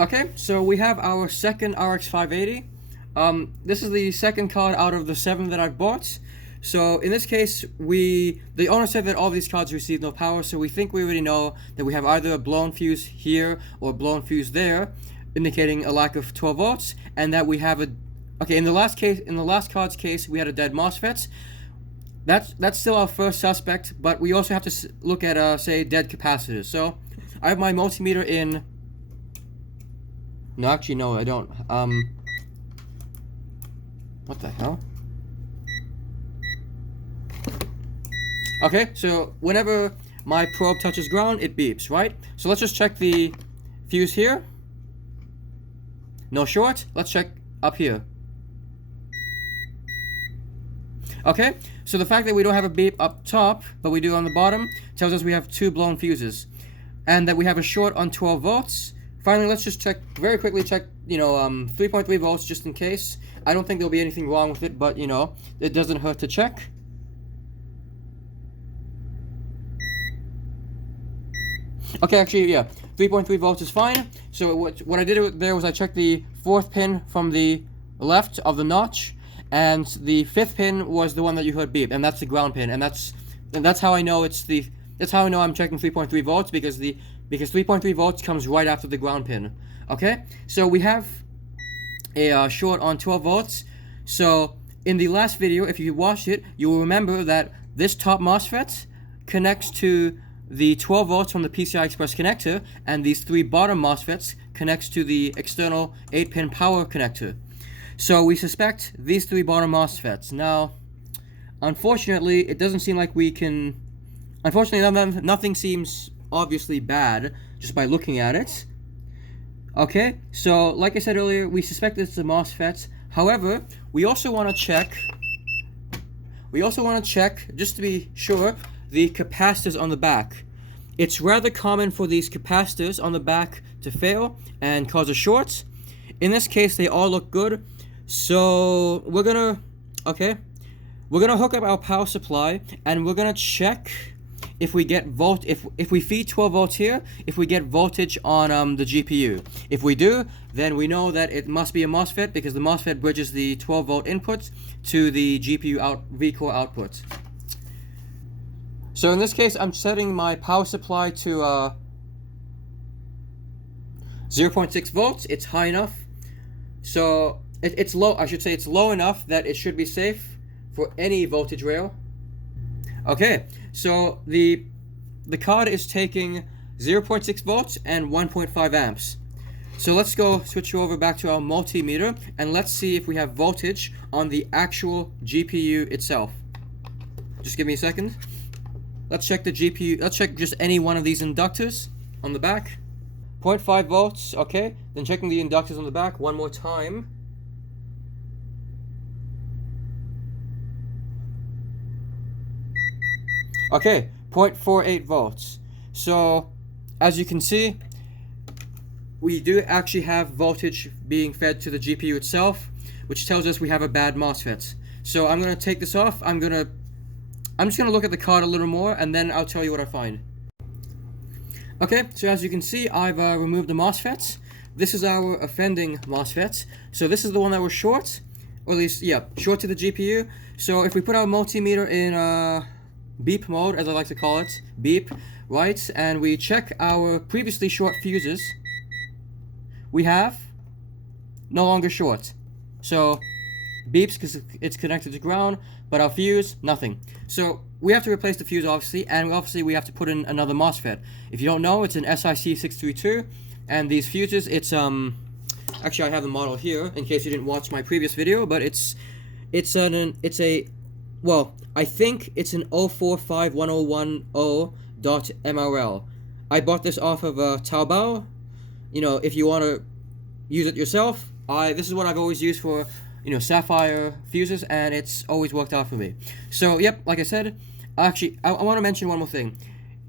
Okay, so we have our second RX 580. This is the second card out of the 7 that I've bought. So in this case, the owner said that all these cards receive no power, so we think we already know that we have either a blown fuse here or a blown fuse there, indicating a lack of 12 volts, and that we have a... Okay, in the last card's case, we had a dead MOSFET. That's still our first suspect, but we also have to look at, say, dead capacitors. So I have my multimeter in... No, actually, no, I don't. What the hell? Okay, so whenever my probe touches ground, it beeps, right? So let's just check the fuse here. No short. Let's check up here. Okay, so the fact that we don't have a beep up top, but we do on the bottom, tells us we have 2 blown fuses. And that we have a short on 12 volts. Finally, let's just check, very quickly check, 3.3 volts just in case. I don't think there'll be anything wrong with it, but, it doesn't hurt to check. Okay, actually, yeah, 3.3 volts is fine. So what I did there was I checked the 4th pin from the left of the notch, and the 5th pin was the one that you heard beep, and that's the ground pin, and that's how I know that's how I know I'm checking 3.3 volts, because 3.3 volts comes right after the ground pin. Okay, so we have a short on 12 volts. So in the last video, if you watched it, you will remember that this top MOSFET connects to the 12 volts from the PCI Express connector, and these 3 bottom MOSFETs connects to the external 8-pin power connector. So we suspect these 3 bottom MOSFETs. Now, unfortunately, it doesn't seem like we can... Unfortunately, nothing seems obviously bad just by looking at it. Okay, so like I said earlier, we suspect it's the MOSFETs. However, we also want to check, just to be sure, the capacitors on the back. It's rather common for these capacitors on the back to fail and cause a short. In this case, they all look good. So we're gonna hook up our power supply, and we're gonna check if we get if we feed 12 volts here, if we get voltage on the GPU. If we do, then we know that it must be a MOSFET, because the MOSFET bridges the 12 volt input to the GPU vCore output. So in this case, I'm setting my power supply to 0.6 volts. It's high enough. So it's low. I should say it's low enough that it should be safe for any voltage rail. Okay, so the card is taking 0.6 volts and 1.5 amps. So let's go switch over back to our multimeter, and let's see if we have voltage on the actual GPU itself. Just give me a second. Let's check the GPU. Let's check just any one of these inductors on the back. 0.5 volts, okay. Then checking the inductors on the back one more time. Okay, 0.48 volts. So, as you can see, we do actually have voltage being fed to the GPU itself, which tells us we have a bad MOSFET. So I'm going to take this off. I'm just going to look at the card a little more, and then I'll tell you what I find. Okay, so as you can see, I've removed the MOSFET. This is our offending MOSFET. So this is the one that was short, or at least, yeah, short to the GPU. So if we put our multimeter in beep mode, as I like to call it, beep, right, and we check our previously short fuses, we have no longer short. So beeps because it's connected to ground, but our fuse, nothing. So we have to replace the fuse, obviously, and obviously we have to put in another MOSFET. If you don't know, it's an SIC632, and these fuses, it's actually I have the model here in case you didn't watch my previous video, but well, I think it's an 045101.MRL. I bought this off of Taobao. If you want to use it yourself, this is what I've always used for Sapphire fuses, and it's always worked out for me. So, yep, like I said, actually, I want to mention one more thing.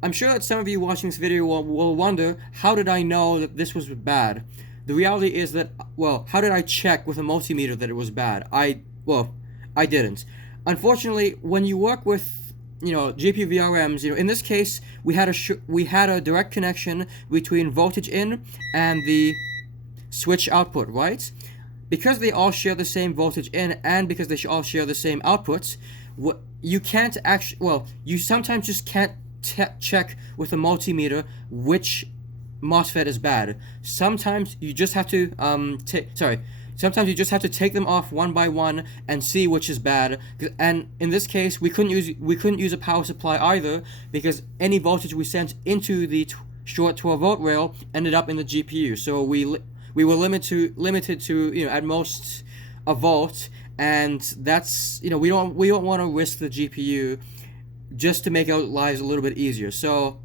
I'm sure that some of you watching this video will wonder, how did I know that this was bad? The reality is that, well, how did I check with a multimeter that it was bad? I didn't. Unfortunately, when you work with, GPU VRMs, in this case, we had a direct connection between voltage in and the switch output, right? Because they all share the same voltage in, and because they all share the same outputs, you can't actually, well, you sometimes just can't check with a multimeter which MOSFET is bad. Sometimes you just have to sometimes you just have to take them off one by one and see which is bad. And in this case, we couldn't use a power supply either, because any voltage we sent into the short 12-volt rail ended up in the GPU. So we were limited to at most a volt, and that's we don't want to risk the GPU just to make our lives a little bit easier. So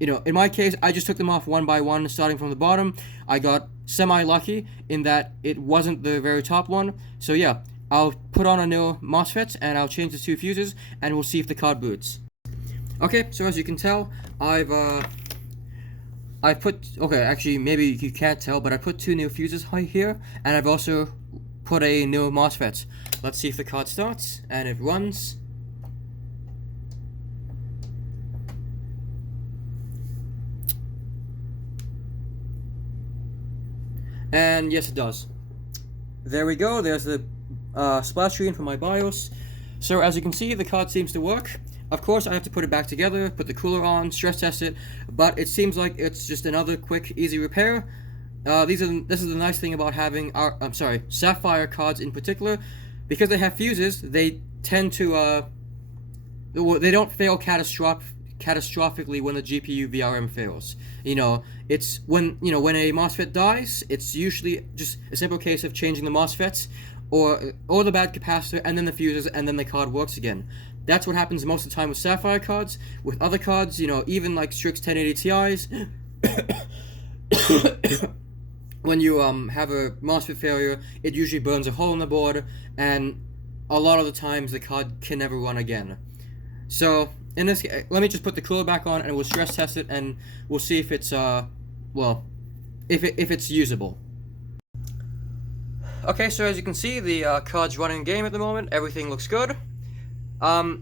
in my case, I just took them off one by one, starting from the bottom. I got semi-lucky in that it wasn't the very top one. So yeah, I'll put on a new MOSFET, and I'll change the 2 fuses, and we'll see if the card boots. Okay, so as you can tell, I've put, okay, actually, maybe you can't tell, but I put 2 new fuses here, and I've also put a new MOSFET. Let's see if the card starts, and it runs. And yes, it does. There we go. There's the splash screen for my BIOS. So as you can see, the card seems to work. Of course, I have to put it back together, put the cooler on, stress test it, but it seems like it's just another quick, easy repair. This is the nice thing about having Sapphire cards in particular, because they have fuses. They tend to they don't fail catastrophically when the GPU VRM fails. It's when a MOSFET dies, it's usually just a simple case of changing the MOSFETs or the bad capacitor, and then the fuses, and then the card works again. That's what happens most of the time with Sapphire cards. With other cards, even like Strix 1080 Ti's, when you have a MOSFET failure, it usually burns a hole in the board, and a lot of the times the card can never run again. So in this, let me just put the cooler back on, and we'll stress test it, and we'll see if it's if it's usable. Okay, so as you can see, the card's running game at the moment. Everything looks good. I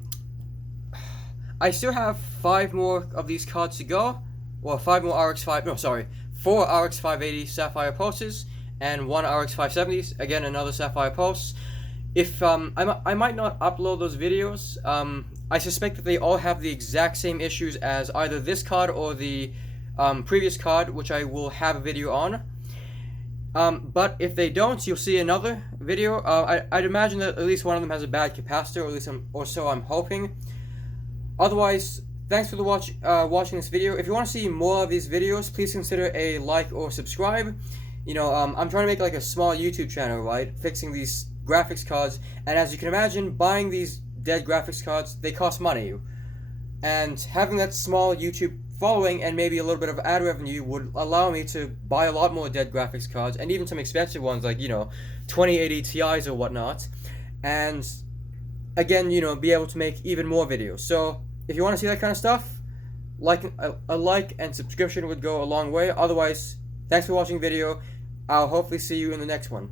still have 5 more of these cards to go. Well, 4 RX 580 Sapphire pulses and 1 RX 570s. Again, another Sapphire pulse. If I might not upload those videos. I suspect that they all have the exact same issues as either this card or the previous card, which I will have a video on. But if they don't, you'll see another video. I'd imagine that at least one of them has a bad capacitor, or at least so I'm hoping. Otherwise, thanks for watching this video. If you want to see more of these videos, please consider a like or subscribe. I'm trying to make like a small YouTube channel, right? Fixing these graphics cards, and as you can imagine, buying these dead graphics cards, they cost money. And having that small YouTube following and maybe a little bit of ad revenue would allow me to buy a lot more dead graphics cards, and even some expensive ones like 2080 Ti's or whatnot, and again be able to make even more videos. So if you want to see that kind of stuff, a like and subscription would go a long way. Otherwise, thanks for watching the video. I'll hopefully see you in the next one.